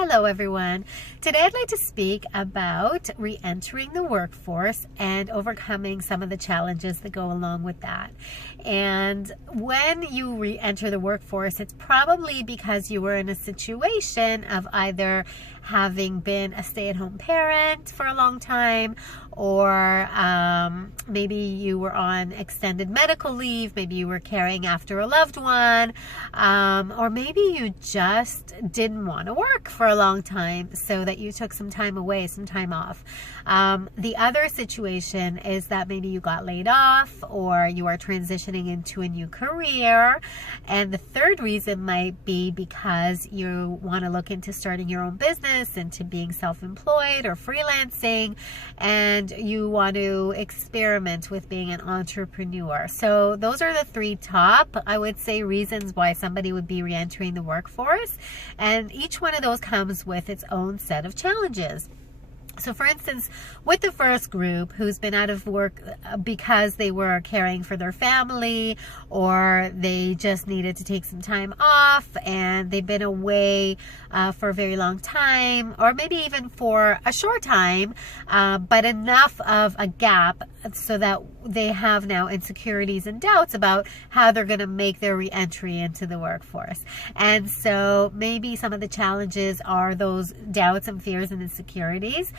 Hello everyone. Today I'd like to speak about re-entering the workforce and overcoming some of the challenges that go along with that. And when you re-enter the workforce, it's probably because you were in a situation of either having been a stay-at-home parent for a long time, or maybe you were on extended medical leave, maybe you were caring after a loved one, or maybe you just didn't want to work for a long time, so that you took some time away, some time off. The other situation is that maybe you got laid off, or you are transitioning into a new career. And the third reason might be because you want to look into starting your own business, into being self-employed or freelancing, and you want to experiment with being an entrepreneur. So those are the three top, I would say, reasons why somebody would be re-entering the workforce. And each one of those comes with its own set of challenges. So for instance, with the first group who's been out of work because they were caring for their family, or they just needed to take some time off and they've been away for a very long time, or maybe even for a short time, but enough of a gap so that they have now insecurities and doubts about how they're going to make their re-entry into the workforce. And so maybe some of the challenges are those doubts and fears and insecurities.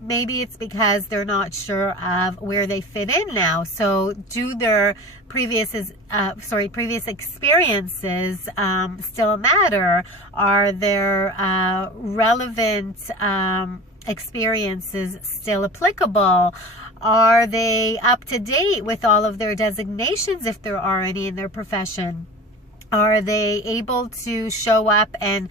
Maybe it's because they're not sure of where they fit in now. So do their previous experiences still matter? Are their relevant experiences still applicable? Are they up to date with all of their designations, if there are any in their profession? Are they able to show up and,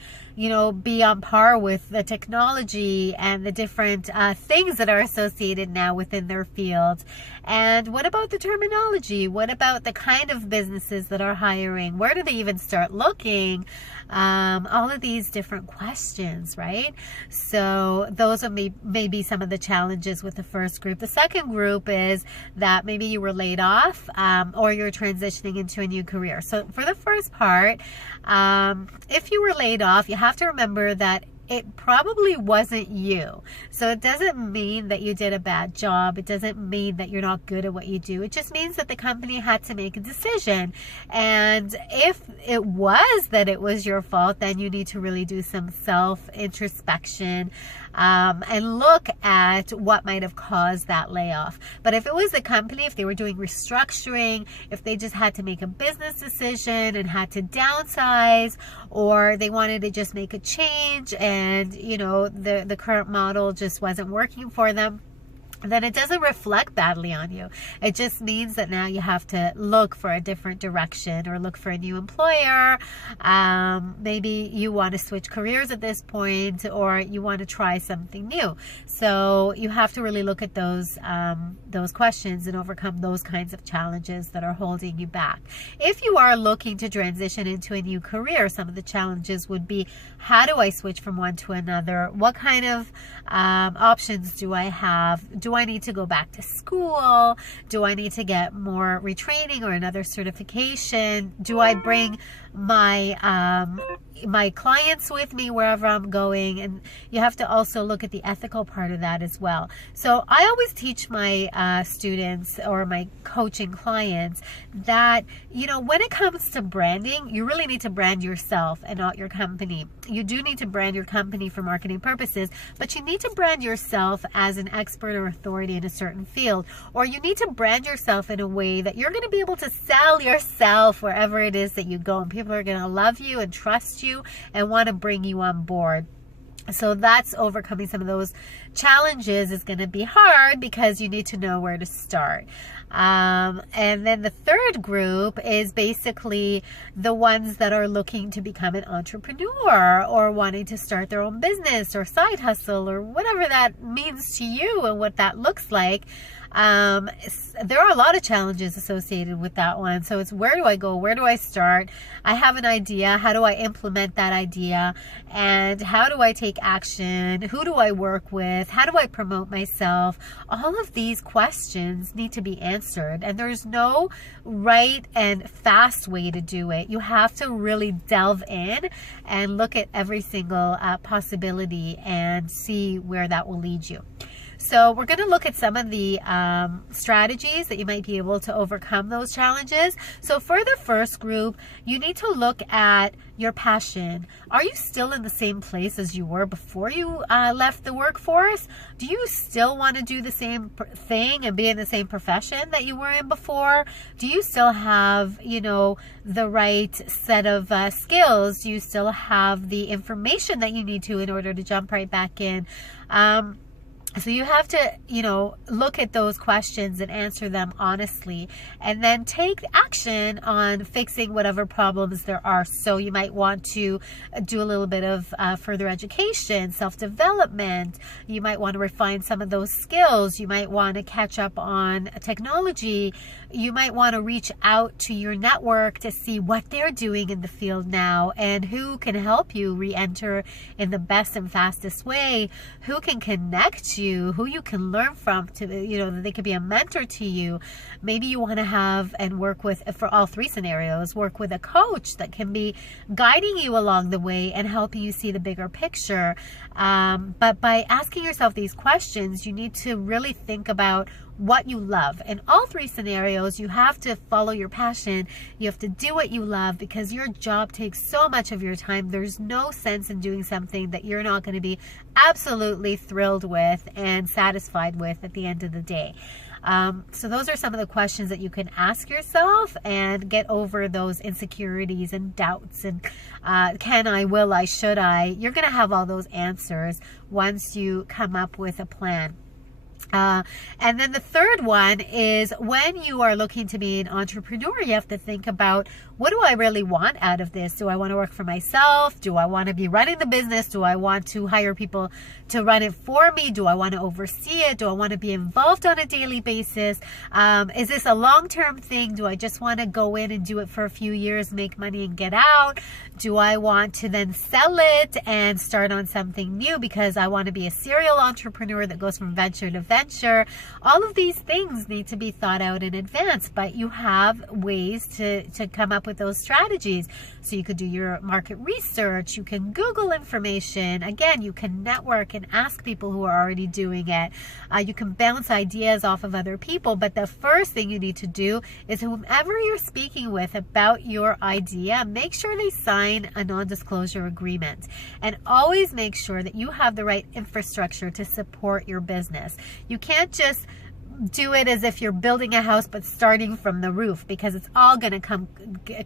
be on par with the technology and the different things that are associated now within their field? And what about the terminology? What about the kind of businesses that are hiring? Where do they even start looking? All of these different questions, right? So those are maybe some of the challenges with the first group. The second group is that maybe you were laid off, or you're transitioning into a new career. So for the first part, if you were laid off, you have to remember that it probably wasn't you. So it doesn't mean that you did a bad job. It doesn't mean that you're not good at what you do. It just means that the company had to make a decision. And if it was that it was your fault, then you need to really do some self-introspection and look at what might have caused that layoff. But if it was the company, if they were doing restructuring, if they just had to make a business decision and had to downsize, or they wanted to just make a change and, the current model just wasn't working for them, then it doesn't reflect badly on you. It just means that now you have to look for a different direction or look for a new employer. Maybe you want to switch careers at this point, or you want to try something new. So you have to really look at those questions and overcome those kinds of challenges that are holding you back. If you are looking to transition into a new career, some of the challenges would be, how do I switch from one to another? What kind of options do I have? Do I need to go back to school? Do I need to get more retraining or another certification? Do I bring my clients with me wherever I'm going? And you have to also look at the ethical part of that as well. So I always teach my students or my coaching clients that, when it comes to branding, you really need to brand yourself and not your company. You do need to brand your company for marketing purposes, but you need to brand yourself as an expert or authority in a certain field, or you need to brand yourself in a way that you're going to be able to sell yourself wherever it is that you go, and people are going to love you and trust you and want to bring you on board. So that's overcoming some of those challenges is going to be hard, because you need to know where to start. And then the third group is basically the ones that are looking to become an entrepreneur, or wanting to start their own business or side hustle, or whatever that means to you and what that looks like. There are a lot of challenges associated with that one. So it's, where do I go? Where do I start? I have an idea. How do I implement that idea? And how do I take action? Who do I work with? How do I promote myself? All of these questions need to be answered, and there's no right and fast way to do it. You have to really delve in and look at every single possibility and see where that will lead you. So we're going to look at some of the strategies that you might be able to overcome those challenges. So for the first group, you need to look at your passion. Are you still in the same place as you were before you left the workforce? Do you still want to do the same thing and be in the same profession that you were in before? Do you still have, you know, the right set of skills? Do you still have the information that you need to in order to jump right back in? So you have to, you know, look at those questions and answer them honestly, and then take action on fixing whatever problems there are. So you might want to do a little bit of further education, self-development. You might want to refine some of those skills. You might want to catch up on technology. You might want to reach out to your network to see what they're doing in the field now and who can help you re-enter in the best and fastest way, who can connect you, who you can learn from, to, you know, that they could be a mentor to you. Maybe you want to have and work with, for all three scenarios, work with a coach that can be guiding you along the way and helping you see the bigger picture. But by asking yourself these questions, you need to really think about what you love. In all three scenarios, you have to follow your passion. You have to do what you love, because your job takes so much of your time. There's no sense in doing something that you're not going to be absolutely thrilled with and satisfied with at the end of the day. So those are some of the questions that you can ask yourself and get over those insecurities and doubts and can I, will I, should I. You're going to have all those answers once you come up with a plan. And then the third one is, when you are looking to be an entrepreneur, you have to think about, what do I really want out of this? Do I want to work for myself? Do I want to be running the business? Do I want to hire people to run it for me? Do I want to oversee it? Do I want to be involved on a daily basis? Is this a long-term thing? Do I just want to go in and do it for a few years, make money and get out? Do I want to then sell it and start on something new because I want to be a serial entrepreneur that goes from venture to venture? All of these things need to be thought out in advance, but you have ways to come up with those strategies. So you could do your market research, you can Google information, again, you can network and ask people who are already doing it. You can bounce ideas off of other people, but the first thing you need to do is, whomever you're speaking with about your idea, make sure they sign a non-disclosure agreement, and always make sure that you have the right infrastructure to support your business. You can't just do it as if you're building a house but starting from the roof, because it's all going to come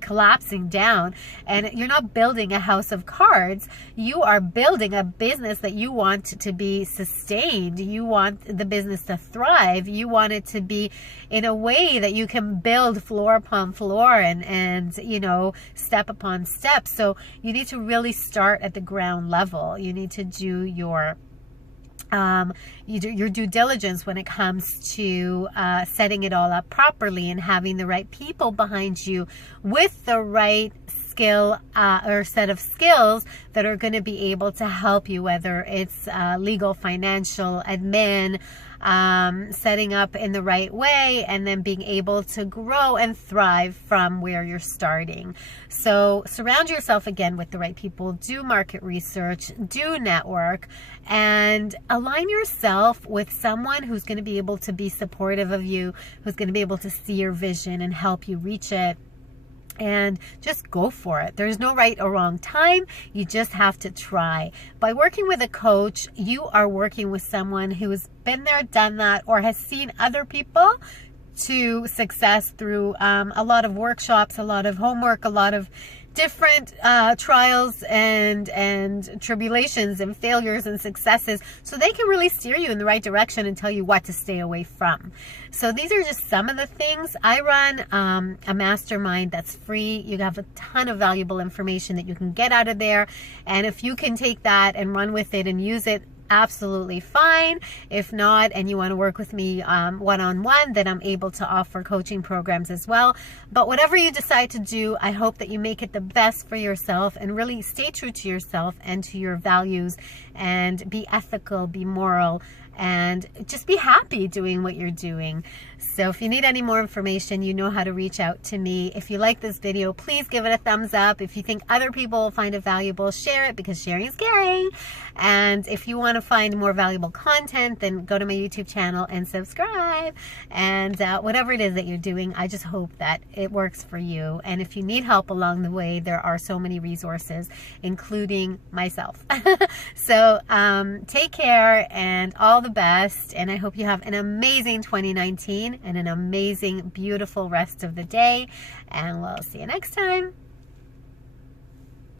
collapsing down, and you're not building a house of cards. You are building a business that you want to be sustained. You want the business to thrive. You want it to be in a way that you can build floor upon floor and you know, step upon step. So you need to really start at the ground level. You need to do your your due diligence when it comes to setting it all up properly and having the right people behind you with the right skill or set of skills that are going to be able to help you, whether it's legal, financial, admin, setting up in the right way, and then being able to grow and thrive from where you're starting. So surround yourself again with the right people, do market research, do network, and align yourself with someone who's going to be able to be supportive of you, who's going to be able to see your vision and help you reach it. And just go for it. There's no right or wrong time. You just have to try. By working with a coach, you are working with someone who has been there, done that, or has seen other people to success through a lot of workshops, a lot of homework, a lot of different trials and tribulations and failures and successes, so they can really steer you in the right direction and tell you what to stay away from. So these are just some of the things. I run a mastermind that's free. You have a ton of valuable information that you can get out of there, and if you can take that and run with it and use it absolutely fine. If not, and you want to work with me one-on-one, then I'm able to offer coaching programs as well. But whatever you decide to do, I hope that you make it the best for yourself and really stay true to yourself and to your values, and be ethical, be moral, and just be happy doing what you're doing. So if you need any more information, you know how to reach out to me. If you like this video, please give it a thumbs up. If you think other people will find it valuable, share it, because sharing is caring. And if you want to find more valuable content, then go to my YouTube channel and subscribe. And whatever it is that you're doing, I just hope that it works for you. And if you need help along the way, there are so many resources, including myself. So take care and all the best. And I hope you have an amazing 2019 and an amazing, beautiful rest of the day. And we'll see you next time.